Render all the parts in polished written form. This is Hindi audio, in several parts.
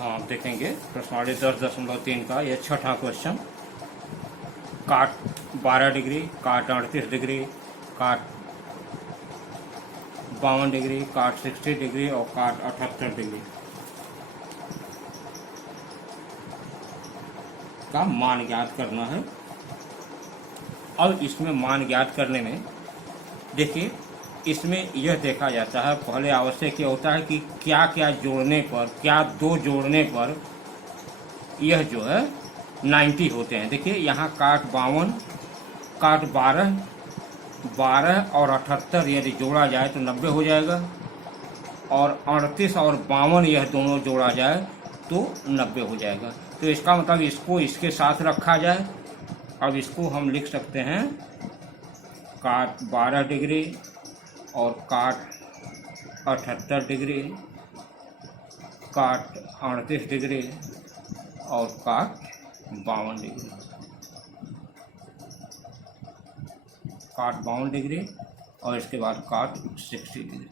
हाँ, आप देखेंगे प्रश्नावली 10.3 का ये छठा क्वेश्चन। काट 12 डिग्री, काट 38 डिग्री, काट 52 डिग्री, काट 60 डिग्री और काट 78 डिग्री का मान ज्ञात करना है। अब इसमें मान ज्ञात करने में देखिए, इसमें यह देखा जाता है, पहले आवश्यक ये होता है कि क्या क्या जोड़ने पर, क्या दो जोड़ने पर यह जो है 90 होते हैं। देखिए यहाँ काट 52, काट 12 और 78 यदि जोड़ा जाए तो 90 हो जाएगा, और 38 और 52 यह दोनों जोड़ा जाए तो 90 हो जाएगा। तो इसका मतलब इसको इसके साथ रखा जाए। अब इसको हम लिख सकते हैं काट 12 डिग्री और काट 78 डिग्री, काट 38 डिग्री और काट 52 डिग्री, काट 52 डिग्री और इसके बाद काट 60 डिग्री,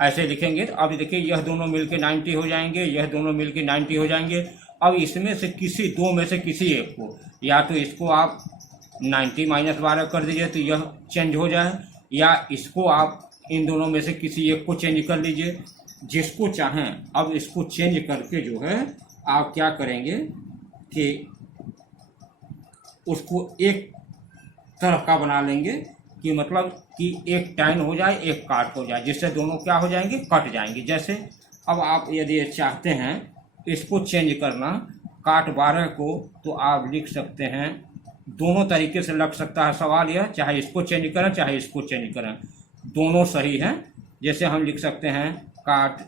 ऐसे लिखेंगे। अब देखिए यह दोनों मिलके 90 हो जाएंगे, यह दोनों मिलके 90 हो जाएंगे। अब इसमें से किसी दो में से किसी एक को, या तो इसको आप 90 - 12 कर दीजिए तो यह चेंज हो जाए, या इसको आप इन दोनों में से किसी एक को चेंज कर लीजिए, जिसको चाहें। अब इसको चेंज करके जो है आप क्या करेंगे कि उसको एक तरह का बना लेंगे, कि मतलब कि एक टैन हो जाए, एक काट हो जाए, जिससे दोनों क्या हो जाएंगे, कट जाएंगे। जैसे अब आप यदि चाहते हैं इसको चेंज करना, काट 12 को, तो आप लिख सकते हैं, दोनों तरीके से लग सकता है सवाल यह, चाहे इसको चेंज करें चाहे इसको चेंज करें, दोनों सही हैं। जैसे हम लिख सकते हैं काट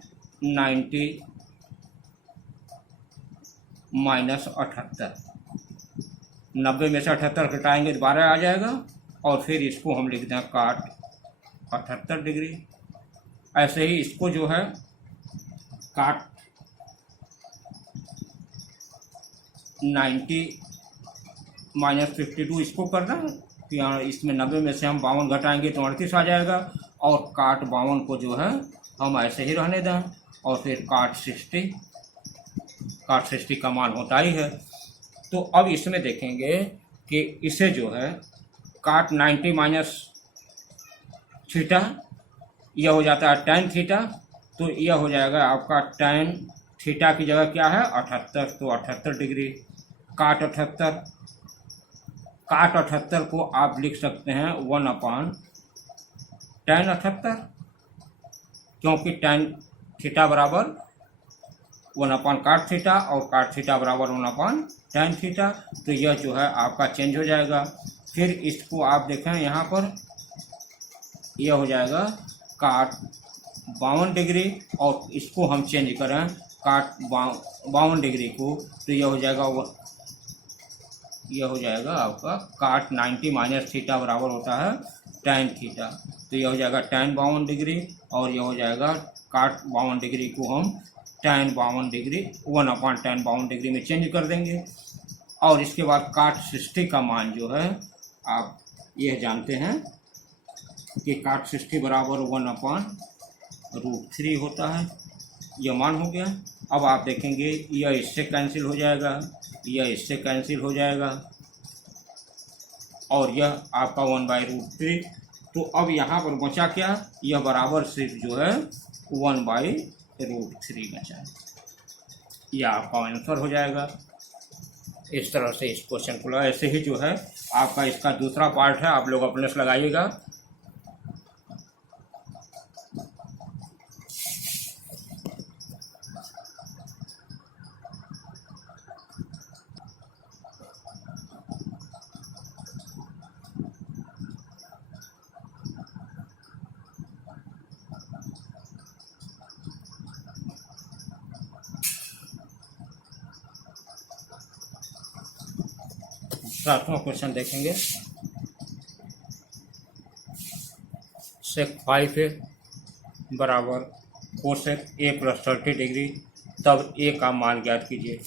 90 - 78, 90 में से 78 घटाएंगे तो 12 आ जाएगा, और फिर इसको हम लिखते हैं काट 78 डिग्री। ऐसे ही इसको जो है काट 90 - 52 इसको करना है, तो यहाँ इसमें 90 में से हम 52 घटाएंगे तो 38 आ जाएगा, और काट 52 को जो है हम ऐसे ही रहने दें, और फिर काट 60 का मान होता ही है। तो अब इसमें देखेंगे कि इसे जो है काट 90 - थीटा, यह हो जाता है tan थीटा, तो यह हो जाएगा आपका tan थीटा की जगह क्या है 78, तो 78 डिग्री। काट 78 को आप लिख सकते हैं 1/tan 78, क्योंकि tan थीटा बराबर 1/काट थीटा और काट थीटा बराबर 1/tan थीटा, तो यह जो है आपका चेंज हो जाएगा। फिर इसको आप देखें यहाँ पर, यह हो जाएगा काट 52 डिग्री, और इसको हम चेंज करें काट 52 डिग्री को, तो यह हो जाएगा आपका काट 90 - थीटा बराबर होता है tan थीटा, तो यह हो जाएगा tan 52 डिग्री, और यह हो जाएगा काट 52 डिग्री को हम tan 52 डिग्री 1/tan 52 डिग्री में चेंज कर देंगे। और इसके बाद काट 60 का मान जो है आप यह जानते हैं कि काट 60 बराबर 1/√3 होता है, यह मान हो गया। अब आप देखेंगे यह इससे कैंसिल हो जाएगा, यह इससे कैंसिल हो जाएगा, और यह आपका 1/√3। तो अब यहाँ पर बचा क्या, यह बराबर सिर्फ जो है 1/√3 बचा है, यह आपका आंसर हो जाएगा। इस तरह से इस क्वेश्चन को ऐसे ही जो है आपका इसका दूसरा पार्ट है, आप लोग अपने से लगाइएगा। सातवां क्वेश्चन देखेंगे, सेक 5a बराबर कोसेक a + 30 डिग्री, तब a का मान ज्ञात कीजिए।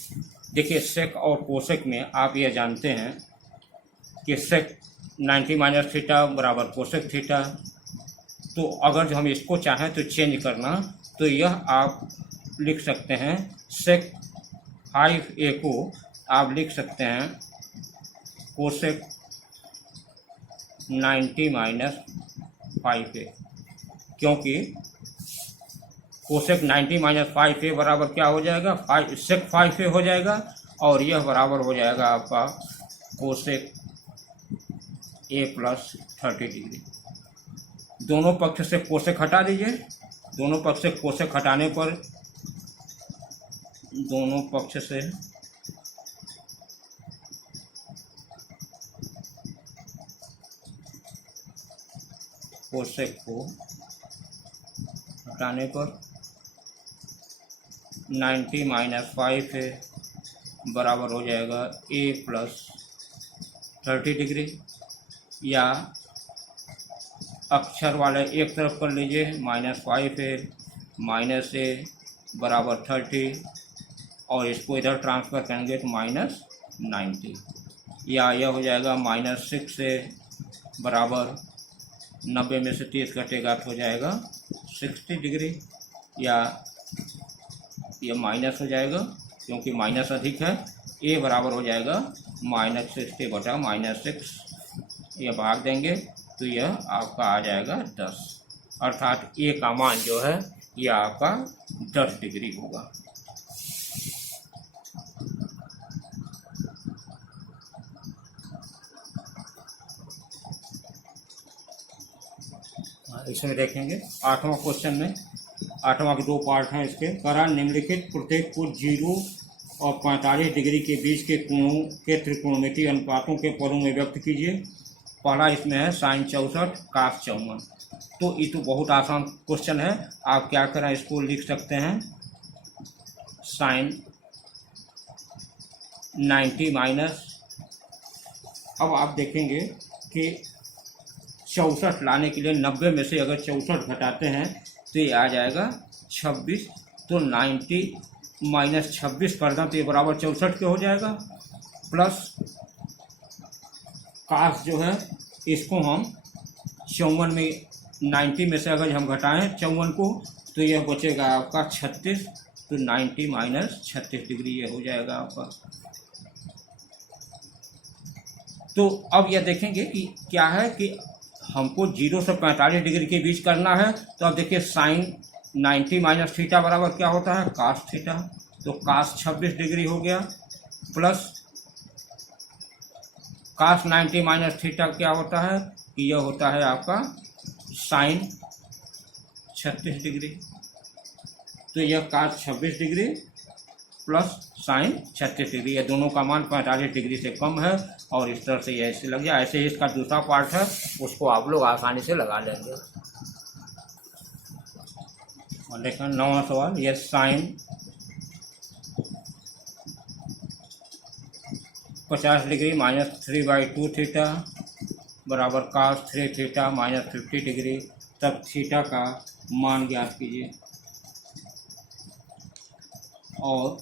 देखिए सेक और कोसेक में आप यह जानते हैं कि सेक 90 - थीटा बराबर कोसेक थीटा, तो अगर जो हम इसको चाहें तो चेंज करना, तो यह आप लिख सकते हैं सेक 5a को आप लिख सकते हैं कोसेक 90 माइनस 5a, क्योंकि कोसेक 90 माइनस 5a बराबर क्या हो जाएगा, सेक 5a हो जाएगा, और यह बराबर हो जाएगा आपका कोसेक a प्लस 30 डिग्री। दोनों पक्ष से कोसेक हटा दीजिए। दोनों पक्ष से कोसेक हटाने पर दोनों पक्ष से कोसेक को हटाने पर 90 माइनस 5a बराबर हो जाएगा a प्लस 30 डिग्री, या अक्षर वाले एक तरफ कर लीजिए, -5a माइनस a बराबर 30, और इसको इधर ट्रांसफ़र करेंगे तो -90, या यह हो जाएगा -6a बराबर 90 में से 30 घटेगा तो हो जाएगा 60 डिग्री, या यह माइनस हो जाएगा क्योंकि माइनस अधिक है। a बराबर हो जाएगा -60 बटा -6, यह भाग देंगे तो यह आपका आ जाएगा 10, अर्थात a का मान जो है यह आपका 10 डिग्री होगा। इसमें देखेंगे 8वां क्वेश्चन में, 8वां के 2 पार्ट हैं इसके। करा निम्नलिखित प्रत्येक को 0 और 45 डिग्री के बीच के कोणों के त्रिकोणमितीय अनुपातों के पदों में व्यक्त कीजिए। पहला इसमें है साइन 64 कास 54। तो ये तो बहुत आसान क्वेश्चन है। आप क्या करें, इसको लिख सकते हैं साइन 90 माइनस, अब आप देखेंगे कि 64 लाने के लिए 90 में से अगर 64 घटाते हैं तो ये आ जाएगा 26, तो 90 माइनस 26 कर दें तो ये बराबर 64 के हो जाएगा, प्लस कास जो है इसको हम 54 में 90 में से अगर हम घटाएं 54 को तो यह बचेगा आपका 36, तो 90 माइनस 36 डिग्री ये हो जाएगा आपका। तो अब यह देखेंगे कि क्या है कि हमको 0 से 45 डिग्री के बीच करना है। तो अब देखिए साइन 90 माइनस थीटा बराबर क्या होता है, कास थीटा, तो कास 26 डिग्री हो गया, प्लस कास 90 माइनस थीटा क्या होता है कि यह होता है आपका साइन 36 डिग्री, तो यह कास 26 डिग्री प्लस साइन 36 डिग्री, ये दोनों का मान 45 डिग्री से कम है, और इस तरह से ये ऐसे लग गया। ऐसे ही इसका दूसरा पार्ट है, उसको आप लोग आसानी से लगा लेंगे। और देखो 9वां सवाल, ये साइन 50 डिग्री माइनस 3/2 थीटा बराबर कास 3 थीटा माइनस 50 डिग्री, तब थीटा का मान ज्ञात कीजिए। और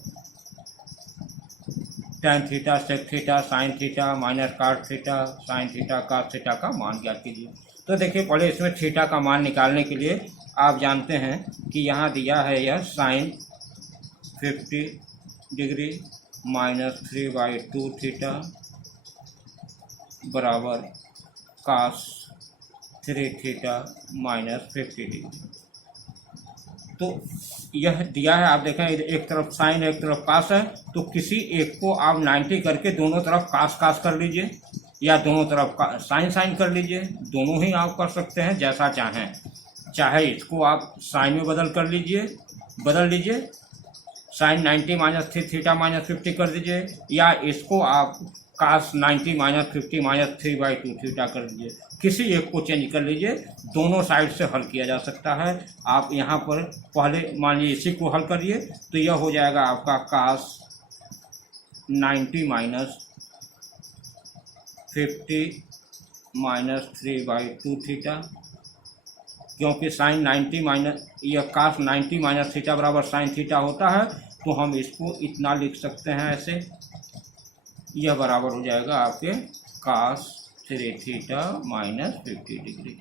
tan theta sec theta sine theta minus cot theta sine theta cot theta का मान ज्ञात कीजिए। तो देखिए पहले इसमें थीटा का मान निकालने के लिए आप जानते हैं कि यहाँ दिया है यह साइन 50 डिग्री माइनस 3/2 थीटा बराबर कास 3 थीटा माइनस 50 डिग्री। तो यह दिया है, आप देखें एक तरफ साइन एक तरफ कास है, तो किसी एक को आप 90 करके दोनों तरफ कास कास कर लीजिए, या दोनों तरफ साइन साइन कर लीजिए, दोनों ही आप कर सकते हैं जैसा चाहें। चाहे इसको आप साइन में बदल लीजिए, साइन 90 माइनस थीटा माइनस 50 कर दीजिए, या इसको आप कास 90 माइनस 50 माइनस 3/2 थीटा कर दीजिए, किसी एक को चेंज कर लीजिए, दोनों साइड से हल किया जा सकता है। आप यहाँ पर पहले मान लीजिए इसी को हल करिए, तो यह हो जाएगा आपका कास 90 माइनस 50 माइनस 3/2 थीटा, क्योंकि साइन 90 माइनस यह कास 90 माइनस थीटा बराबर साइन थीटा होता है, तो हम इसको इतना लिख सकते हैं ऐसे, यह बराबर हो जाएगा आपके कास 3 थीटा माइनस 50 डिग्री।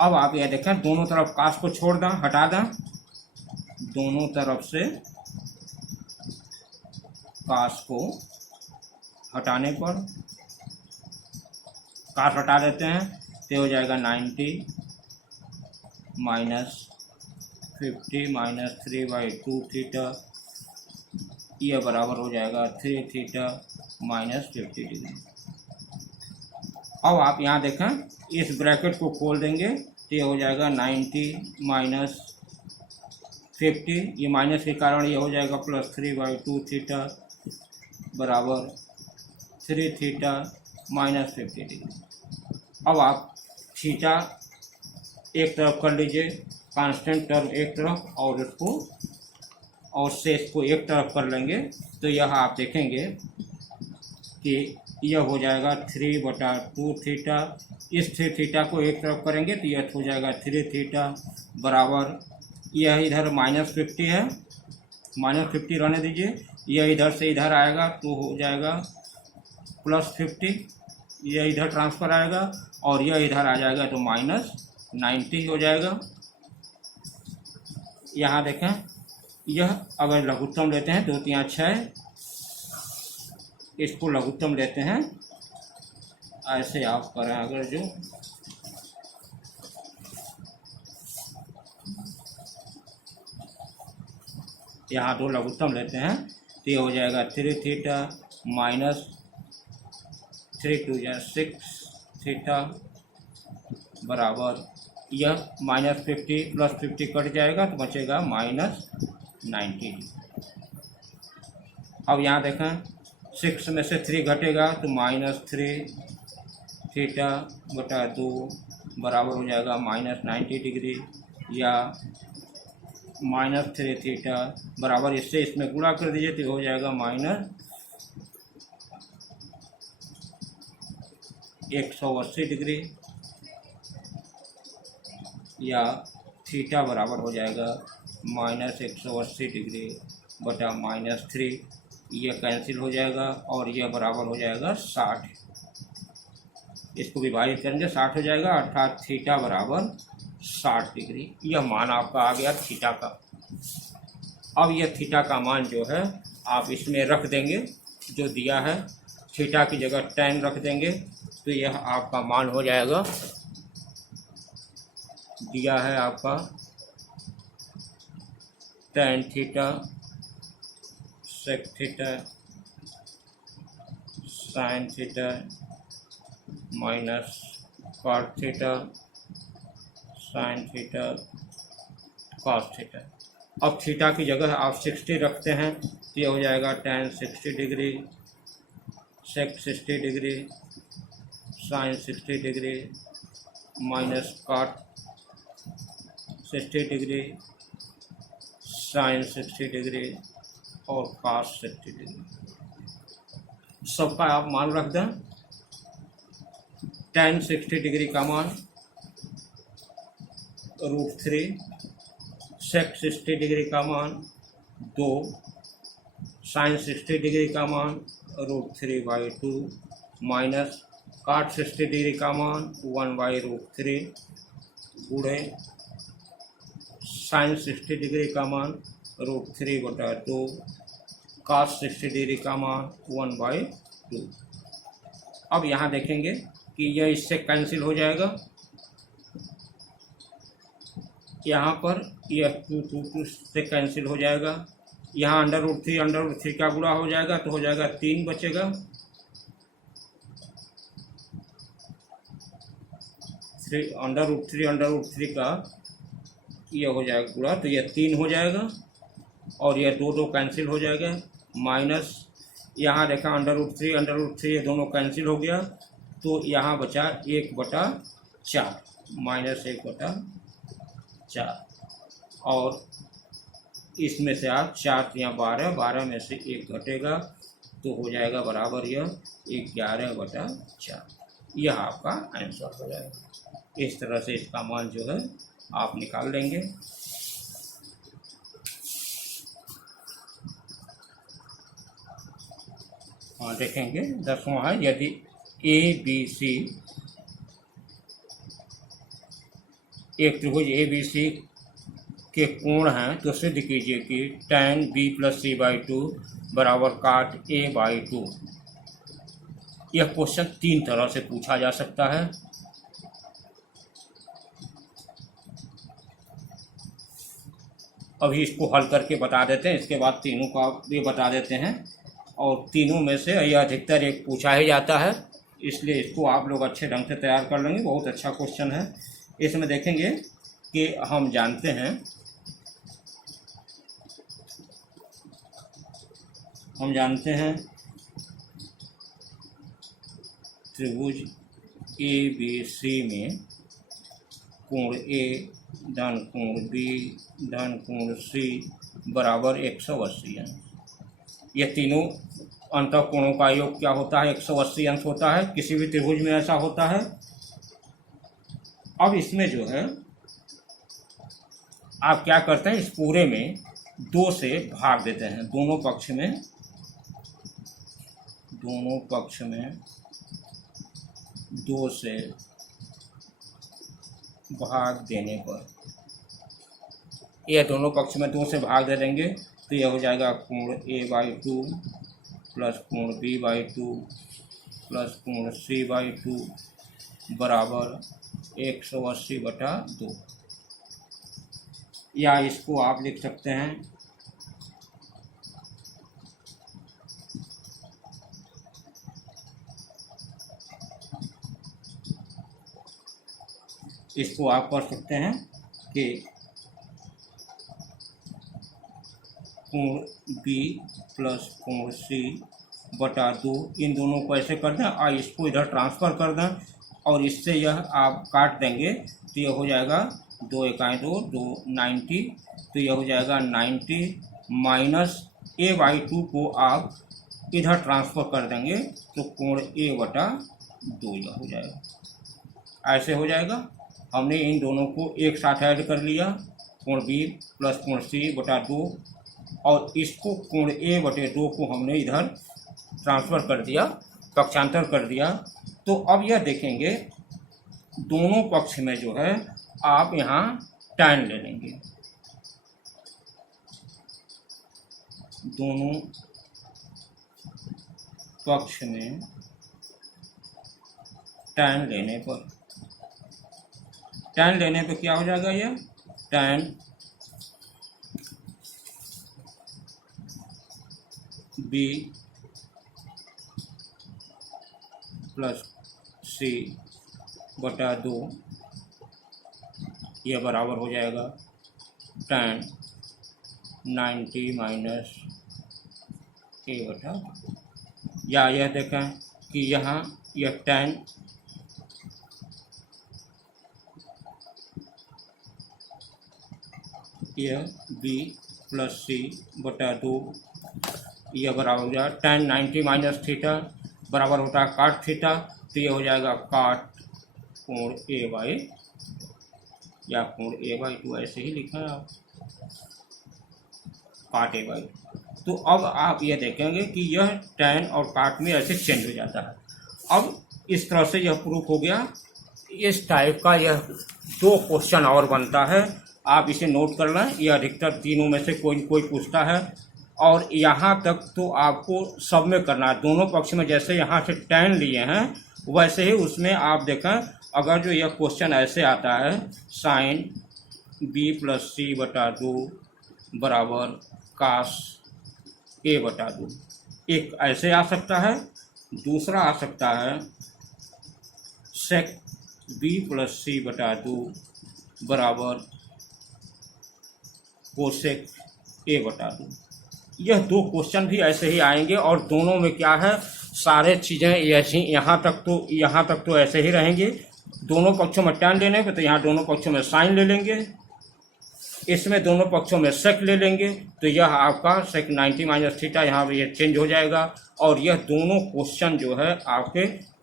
अब आप यह देखें दोनों तरफ कास को छोड़ दें, हटा दें, दोनों तरफ से कास को हटाने पर, कास हटा देते हैं तो हो जाएगा 90 माइनस 50 माइनस 3/2 थीटा, यह बराबर हो जाएगा 3 थीटा माइनस 50 डिग्री। अब आप यहाँ देखें, इस ब्रैकेट को खोल देंगे तो ये हो जाएगा 90 माइनस 50, ये माइनस के कारण ये हो जाएगा प्लस 3/2 थीटा बराबर 3 थीटा माइनस 50 डिग्री। अब आप थीटा एक तरफ कर लीजिए, कांस्टेंट टर्म एक तरफ, और इसको और शेष को एक तरफ कर लेंगे तो यह आप देखेंगे कि यह हो जाएगा 3/2 थीटा। इस 3 थीटा को एक तरफ करेंगे तो यह हो जाएगा 3 थीटा बराबर, यह इधर -50 है, -50 रहने दीजिए, यह इधर से इधर आएगा तो हो जाएगा +50, यह इधर ट्रांसफ़र आएगा और यह इधर आ जाएगा तो -90 हो जाएगा। यहाँ देखें, यह अगर लघुत्तम लेते हैं 2 3 6, इसको लघुत्तम लेते हैं, ऐसे आप करें, अगर जो यहाँ 2 लघुत्तम लेते हैं तो ये हो जाएगा 3 थीटा माइनस 3 2 6 थीटा बराबर, यह -50 प्लस 50 कट जाएगा तो बचेगा -90। अब यहाँ देखें, 6 में से 3 घटेगा तो -3 थीटा बटा 2 बराबर हो जाएगा -90 डिग्री, या -3 थीटा बराबर, इससे इसमें गुणा कर दीजिए तो हो जाएगा -180 डिग्री, या थीटा बराबर हो जाएगा -180 डिग्री बटा -3, यह कैंसिल हो जाएगा और यह बराबर हो जाएगा 60। इसको विभाजित करेंगे 60 हो जाएगा, अर्थात थीटा बराबर 60 डिग्री। यह मान आपका आ गया थीटा का। अब यह थीटा का मान जो है आप इसमें रख देंगे, जो दिया है थीटा की जगह tan रख देंगे तो यह आपका मान हो जाएगा, दिया है आपका tan theta sec theta sin theta minus cot theta sin theta cos theta. अब थीटा की जगह आप 60 रखते हैं तो यह हो जाएगा tan 60 degree sec 60 degree sin 60 degree minus cot 60 degree sin 60 degree और cos 60 डिग्री। सबका आप मान रख दें। tan 60 डिग्री का मान √3, sec 60 डिग्री का मान 2, sin 60 डिग्री का मान √3/2 माइनस cot 60 डिग्री का मान 1/√3 गुणे sin 60 डिग्री का मान √3/2 cos 60 डिग्री का मान 1/2। अब यहाँ देखेंगे कि यह इससे कैंसिल हो जाएगा, यहाँ पर यह 2 से कैंसिल हो जाएगा, यहाँ √3 का गुणा हो जाएगा तो हो जाएगा 3 बचेगा, 3 का यह हो जाएगा गुणा तो यह 3 हो जाएगा और यह 2 कैंसिल हो जाएगा, माइनस यहाँ देखा √3 ये दोनों कैंसिल हो गया तो यहाँ बचा 1/4 माइनस 1/4 और इसमें से आप 4 या 12 में से 1 घटेगा तो हो जाएगा बराबर यह 11/4। यह आपका आंसर हो जाएगा। इस तरह से इसका मान जो है आप निकाल लेंगे। हाँ देखेंगे 10वां है, यदि ABC एक त्रिभुज ABC के कोण हैं तो सिद्ध कीजिए कि tan b plus C by two बराबर काट a बाई टू। यह क्वेश्चन 3 तरह से पूछा जा सकता है। अभी इसको हल करके बता देते हैं, इसके बाद तीनों का भी बता देते हैं। और तीनों में से यह अधिकतर एक पूछा ही जाता है, इसलिए इसको आप लोग अच्छे ढंग से तैयार कर लेंगे। बहुत अच्छा क्वेश्चन है। इसमें देखेंगे कि हम जानते हैं त्रिभुज ए बी सी में कोण ए धन कोण बी धन कोण सी बराबर 180 अंश। ये तीनों अंतःकोणों का योग क्या होता है? 180 अंश होता है। किसी भी त्रिभुज में ऐसा होता है। अब इसमें जो है आप क्या करते हैं, इस पूरे में 2 से भाग देते हैं। दोनों पक्ष में 2 से भाग देने पर, यह दोनों पक्ष में 2 से भाग दे देंगे तो यह हो जाएगा कोण a बाई टू प्लस कोण b बाई टू प्लस कोण c बाई टू बराबर 180/2। या इसको आप लिख सकते हैं इसको आप पढ़ सकते हैं कि कोण बी प्लस कोण सी बटा 2, इन दोनों को ऐसे कर दें और इसको इधर ट्रांसफ़र कर दें और इससे यह आप काट देंगे तो यह हो जाएगा 2 एकाई 2 2 90, तो यह हो जाएगा 90 माइनस a बाई 2 को आप इधर ट्रांसफ़र कर देंगे तो कोण a बटा 2 यह हो जाएगा। ऐसे हो जाएगा। हमने इन दोनों को एक साथ ऐड कर लिया, कोण b प्लस कोण c बटा 2, और इसको कोण a बटे 2 को हमने इधर ट्रांसफ़र कर दिया, पक्षांतर कर दिया। तो अब यह देखेंगे दोनों पक्ष में जो है आप यहाँ tan ले लेंगे। दोनों पक्ष में tan लेने पर क्या हो जाएगा? यह tan b प्लस सी बटा 2 यह बराबर हो जाएगा tan 90 माइनस a बटा। या यह देखें कि यहाँ यह tan यह b प्लस सी बटा 2 यह बराबर हो जाएगा tan 90 माइनस थीटा बराबर होता है काट थीटा, तो यह हो जाएगा काट कोण a बाई, या कोण a बाई 2 ऐसे ही लिखा है आप, काट a बाई। तो अब आप यह देखेंगे कि यह tan और काट में ऐसे चेंज हो जाता है। अब इस तरह से यह प्रूफ हो गया। इस टाइप का यह 2 क्वेश्चन और बनता है, आप इसे नोट कर लें। यह अधिकतर तीनों में से कोई न कोई पूछता है, और यहाँ तक तो आपको सब में करना है। दोनों पक्ष में जैसे यहाँ से tan लिए हैं वैसे ही उसमें आप देखें, अगर जो यह क्वेश्चन ऐसे आता है साइन b प्लस सी बटा 2 बराबर कास a बटा 2, एक ऐसे आ सकता है। दूसरा आ सकता है सेक b प्लस सी बटा 2 बराबर कोसेक a बटा 2। यह 2 क्वेश्चन भी ऐसे ही आएंगे, और दोनों में क्या है, सारे चीज़ें ऐसी यहाँ तक तो ऐसे ही रहेंगे। दोनों पक्षों में tan लेने पे तो यहाँ दोनों पक्षों में साइन ले लेंगे, इसमें दोनों पक्षों में सेक ले लेंगे, तो यह आपका सेक 90 माइनस थीटा यहाँ पर यह चेंज हो जाएगा। और यह दोनों क्वेश्चन जो है आपके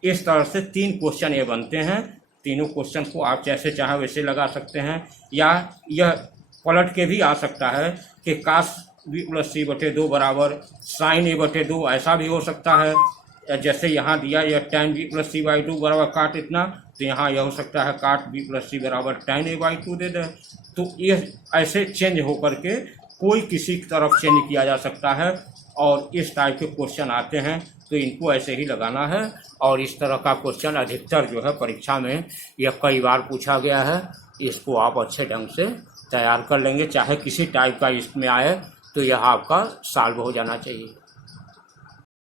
इस तरह से 3 क्वेश्चन ये बनते हैं। तीनों क्वेश्चन को आप जैसे चाहें वैसे लगा सकते हैं, या यह पलट के भी आ सकता है कि कास b प्लस सी बटे 2 बराबर साइन a बटे 2, ऐसा भी हो सकता है। जैसे यहाँ दिया यह tan b plus C by two बराबर काट इतना, तो यहाँ यह हो सकता है काट b प्लस सी बराबर tan a बाई टू दे दे। तो ये ऐसे चेंज होकर के कोई किसी की तरफ चेंज किया जा सकता है, और इस टाइप के क्वेश्चन आते हैं तो इनको ऐसे ही लगाना है। और इस तरह का क्वेश्चन अधिकतर जो है परीक्षा में यह कई बार पूछा गया है, इसको आप अच्छे ढंग से तैयार कर लेंगे, चाहे किसी टाइप का इसमें आए तो यह आपका सॉल्व हो जाना चाहिए।